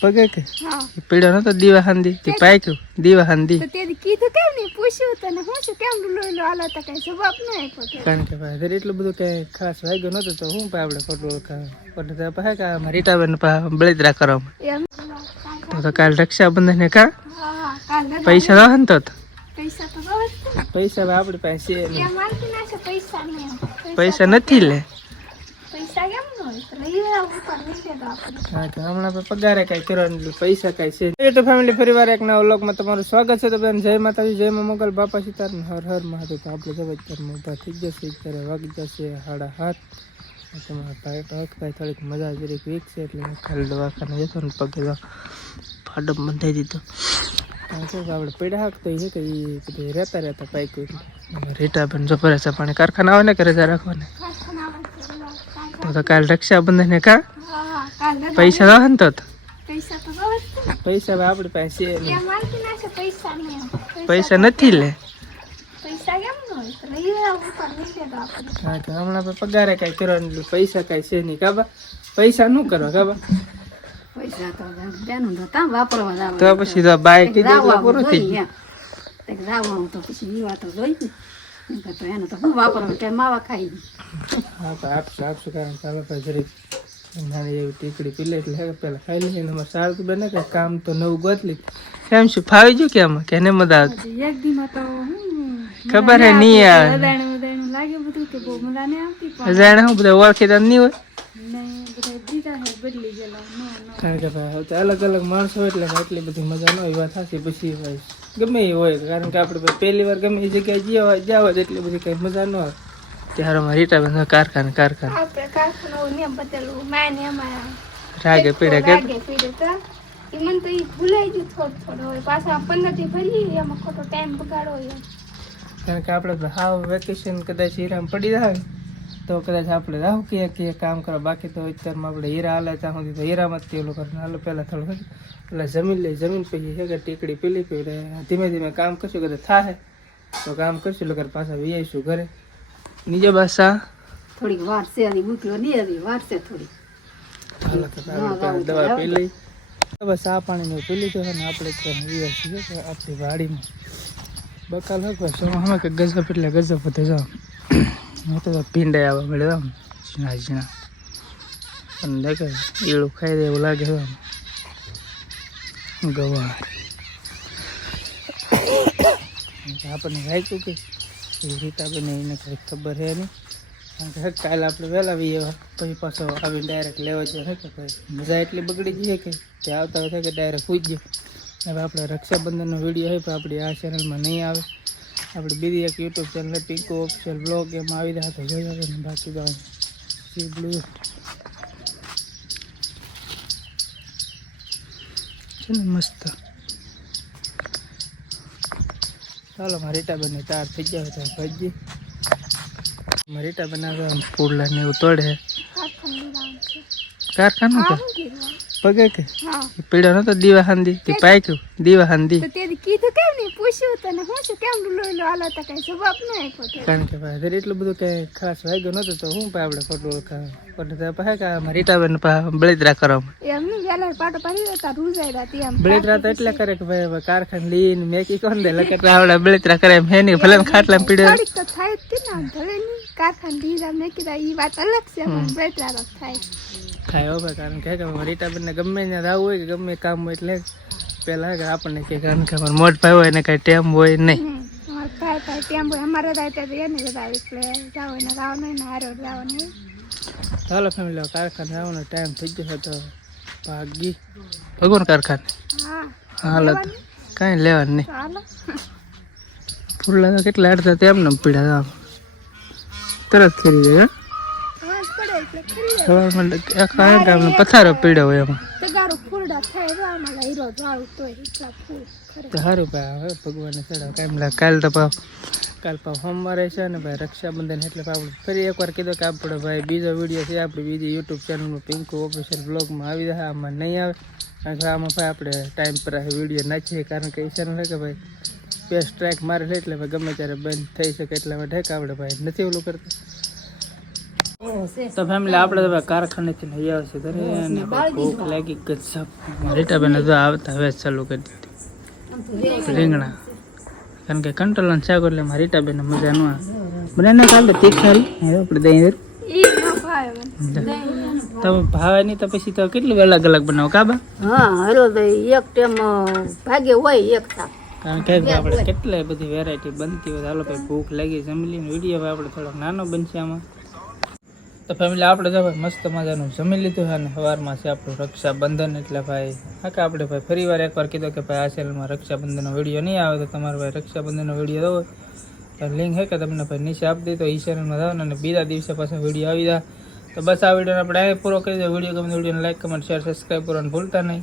પગે કે હા પીડ્યો નતો દીવા હાંદી તે પાક્યું દીવા હાંદી તો તે કીધું કેમ નહીં પૂછ્યું તને હું છે કેમ લો હાલો તો કઈ જવાબ ન આપ્યો તે કારણ કે ભાઈ અત્યારે એટલું બધું કઈ ખાસ વાગ્યો નતો તો હું પા આપણે ખોટું ઓળખાવે પાસે કે રીટાબેન બળતરા કરવા એમ તો કાલ રક્ષાબંધન ને કા હા કાલ પૈસા દો ને તો પૈસા તો બસ પૈસા આપણી પાસે છે નહીં. એ મારતી ના છે પૈસા નહીં પૈસા નથી લે પૈસા કેમ ન હોય તો લઈ ઉપર નીચે તો આપણે હા તો હમણાં આપણે પગારે કઈ કરવાનું એટલે પૈસા કઈ છે યુટ્યુબ ફેમિલી ફરીવાર એક નવા વ્લોગમાં તમારું સ્વાગત છે. તો બેન જય માતાજી જય માં મોગલ બાપા સીતારામ હર હર મહાદેવ. તો આપણે જબરજસ્તમાં ઊભા થઈ જશે ત્યારે વાગી જશે 7:30. તમારા ભાઈ ભાઈ થોડીક મજા જરીક વીક છે એટલે ખાલી દવાખાને જતો ને પગે ફાડો બંધાઈ દીધો. આપણે પીડા હાક તો એ કે એ બધું રહેતા પાક્યું રીટાબેન જો ભરે છે પાણી કારખાના આવે ને કે રજા રાખવાને તો કાલ રક્ષાબંધન ને કા હા કાલ પૈસા દો ને તો પૈસા તો બસ પૈસા આપણી પાસે છે નહીં. એ મારતી ના છે પૈસા નહીં પૈસા નથી લે પૈસા કેમ ન હોય તો લઈ ઉપર નીચે તો આપણે હા તો હમણાં આપણે પગારે કઈ કરવાનું એટલે પૈસા કઈ છે નહીં કાબા પૈસા શું કરવા કાબા પૈસા તો બેનું હતા વાપરવા જાવ તો પછી તો બાઈક કીધું એટલે પૂરું થઈ ગયું. રાવણ તો પછી વિવાહ તો જોઈ ને તો એને તો હું વાપરવા કે માવા ખાઈ હા તો આપશું કારણ ચાલો ભાઈ જરીક નાની એવી ટીકડી પી લે એટલે પેલા ખાઈ લઈએ ને અમારે સારું તો બને કે કામ તો નવું ગોતલી કેમ શું ફાવી ગયું કે આમાં કે એને મજા આવતી એક દીમાં તો ખબર હે નહીં આવે ઉદાણું લાગે બધું કે બહુ મજા નહીં આવતી પણ જાણે હું બધા ઓળખીતા નહીં હોય નહીં બધા બીજા હે બદલી ગયેલા કારણ કે ભાઈ હવે અલગ અલગ માણસો હોય એટલે એટલી બધી મજા ન હોય વાત થશે પછી ભાઈ ગમે એ હોય કારણ કે આપણે પહેલી વાર ગમે એ જગ્યાએ જ્યાં હોય એટલી બધી કઈ મજા ન આવે ત્યારે અમારે રીટાબેન કારખાને આપણે કારખાનું નિયમ બદલવું માને એમાં રાગે પીડે કે રાગે પીડે તો એ મને તો એ ભૂલાઈ ગયું થોડું હોય પાછા 15 થી ભરીએ એમાં ખોટો ટાઈમ બગાડો હોય કારણ કે આપણે હાવ વેકેશન કદાચ હીરામાં પડી જાય તો કદાચ આપણે રાહુ કે કામ કરો બાકી તો અત્યારમાં આપણે હીરા હાલે ત્યાં સુધી તો હીરામાં જ તેલું કરે હાલો પહેલાં થોડું એટલે જમીન લઈ જમીન પછી છે કે ટીકડી પીલી પીડે ધીમે ધીમે કામ કરશું કદાચ થાય તો કામ કરશું લગર પાછા વીઆઈશું ઘરે નીચે બાસા થોડીક વાર છે હજી મૂક્યો નહીં હજી વાર છે થોડી હાલો તો આપણે દવા પી લઈ બસ આ પાણી પી લીધું છે ને આપણે વીઆઈશું કે આપણી વાડીમાં બકાલ હકવા સોમાં કે ગજબ એટલે ગજબ વધે જાઓ હું તો ભીંડા આવવા મળે આમ ઝીણા ઝીણા અને દેખે ઈળું ખાઈ દે એવું લાગે આમ ગવાર આપણને વાંચ્યું કે રીટાબેન એને કંઈ ખબર છે નહીં કારણ કે કાલે આપણે વહેલા આવીએ પછી પાછો આવીને ડાયરેક્ટ લેવા જઈએ કે ભાઈ મજા એટલી બગડી જઈએ કે ત્યાં આવતા હોય કે ડાયરેક્ટ પૂછીએ હવે આપણે રક્ષાબંધનનો વિડીયો હોય પણ આપણી આ ચેનલમાં નહીં આવે આપણે બીજી એક યુટ્યુબ ચેનલ પિંકો ઓફિશિયલ બ્લોગ એમાં આવી રહ્યા તો જોઈ આવે ને બાકી તો બ્લુ છે ને મસ્ત. ચાલો મારી રીટાબેનને તૈયાર થઈ ગયા તો ભાજી મારી રીટાબેન આવે પુડલા ને એવું તોડે કારખાનું કે પગે કે હા પીડ્યો નતો દીવા હાંદી તે પાક્યું દીવા હાંદી તો તે કીધું કેમ નહીં પૂછ્યું તને હું છે કેમ લો હાલો તો કઈ જવાબ ન આપ્યો તે કારણ કે ભાઈ અત્યારે એટલું બધું કઈ ખાસ વાગ્યો નતો તો હું પા આપણે ખોટું ઓળખાવે ખોટું પાસે કે રીટાબેન બળતરા કરવા એમ નહીં વેલા પાટો પાડી હતા રૂજાઈ હતી એમ બળતરા તો એટલે કરે કે ભાઈ હવે કારખાને લઈને મેકી કોણ દે લકડા આવડા બળતરા કરે એમ હે નહીં ભલે ખાટલા પીડ્યો થોડીક તો થાય જ હતી ને ભલે નહીં કારખાને દીધા મેં કીધા એ વાત અલગ છે પણ બેટરા તો થાય થાય હવે કારણ કે રીટાબેનને ગમે ત્યાં રાવું હોય કે ગમે કામ હોય એટલે પેલા કે આપણને કે કારણ કે અમારે મોટ ભાઈ હોય ને કઈ ટેમ હોય નહીં અમારે થાય થાય તેમ હોય અમારે થાય ત્યારે એને બધા એટલે જાવ ને રાવ નહીં ને હારો રાવ નહીં ચાલો ફેમિલી કારખાને આવવાનો ટાઈમ થઈ ગયો તો ભાગી ભગવાન કારખાને હા હાલત કાંઈ લેવાનું નહીં ચાલો ફૂલા તો કેટલા અડધા તેમને પીડા તરત ખરી જાય પડે એટલે ખરી સવારમાં આખા ગામનો પથારો પીડ્યો હોય એમાં તગારો ફૂરડા થાય તો આમાં હીરો જાવ તો એટલા ફૂલ ખરે તો સારું ભાઈ હવે ભગવાનને ચડાવ કાંઈ લાગે કાલ તો કાલ સોમવારે છે ને ભાઈ રક્ષાબંધન એટલે આપણે ફરી એકવાર કીધું કે આપણે ભાઈ બીજો વિડીયો છે આપણી બીજી યુટ્યુબ ચેનલમાં પિંકો ઓફિશિયલ બ્લોગમાં આવી જાય આમાં નહીં આવે કારણ કે આમાં ભાઈ આપણે ટાઈમ પર વિડીયો નાખીએ કારણ કે એ ચેનલ કે ભાઈ બે સ્ટ્રાઇક મારે એટલે ભાઈ ગમે ત્યારે બંધ થઈ શકે એટલા માટે કે આપણે ભાઈ નથી ઓલું કરતા છે તો ફેમિલી આપણે તો કારખાનેથી લઈ આવે છે ઘરે અને ભૂખ લાગી ગજબ રીટાબેન તો આવતા હવે ચાલુ કરી દીધી રીંગણા કારણ કે કંટ્રોલ શાક એટલે મારી રીટાબેન મજા ન આવે મને ના ચાલે તીખારી આપણે દહીં ઈ ન ભાવે મને. દહીં તમે ભાવે નહીં તો પછી તો કેટલી અલગ અલગ બનાવો કાબા હા હલો ભાઈ એક ટાઈમ ભાગે હોય એક શાક કારણ કે આપણે કેટલાય બધી વેરાયટી બનતી હોય હાલો ભાઈ ભૂખ લાગી જમી લઈને વિડીયો આપણે થોડોક નાનો બનશે આમાં તો ફેમિલી આપણે તો ભાઈ મસ્ત મજાનું જમી લીધું છે અને સવારમાં છે આપણું રક્ષાબંધન એટલે ભાઈ હા કે આપણે ભાઈ ફરી વાર એકવાર કીધું કે ભાઈ આ ચેનલમાં રક્ષાબંધનનો વિડીયો નહીં આવે તો તમારે ભાઈ રક્ષાબંધનનો વિડીયો દો તો લિંક હે કે તમને ભાઈ નીચે આપી દે તો એ ચેનલમાં જાઓ અને બીજા દિવસે પાછા વિડીયો આવી જાય તો બસ આ વિડીયોને આપણે પૂરો કરી દો વિડીયો ગમે વિડીયોને લાઈક કમેન્ટ શેર સબસ્ક્રાઈબ કરવાનું ભૂલતા નહીં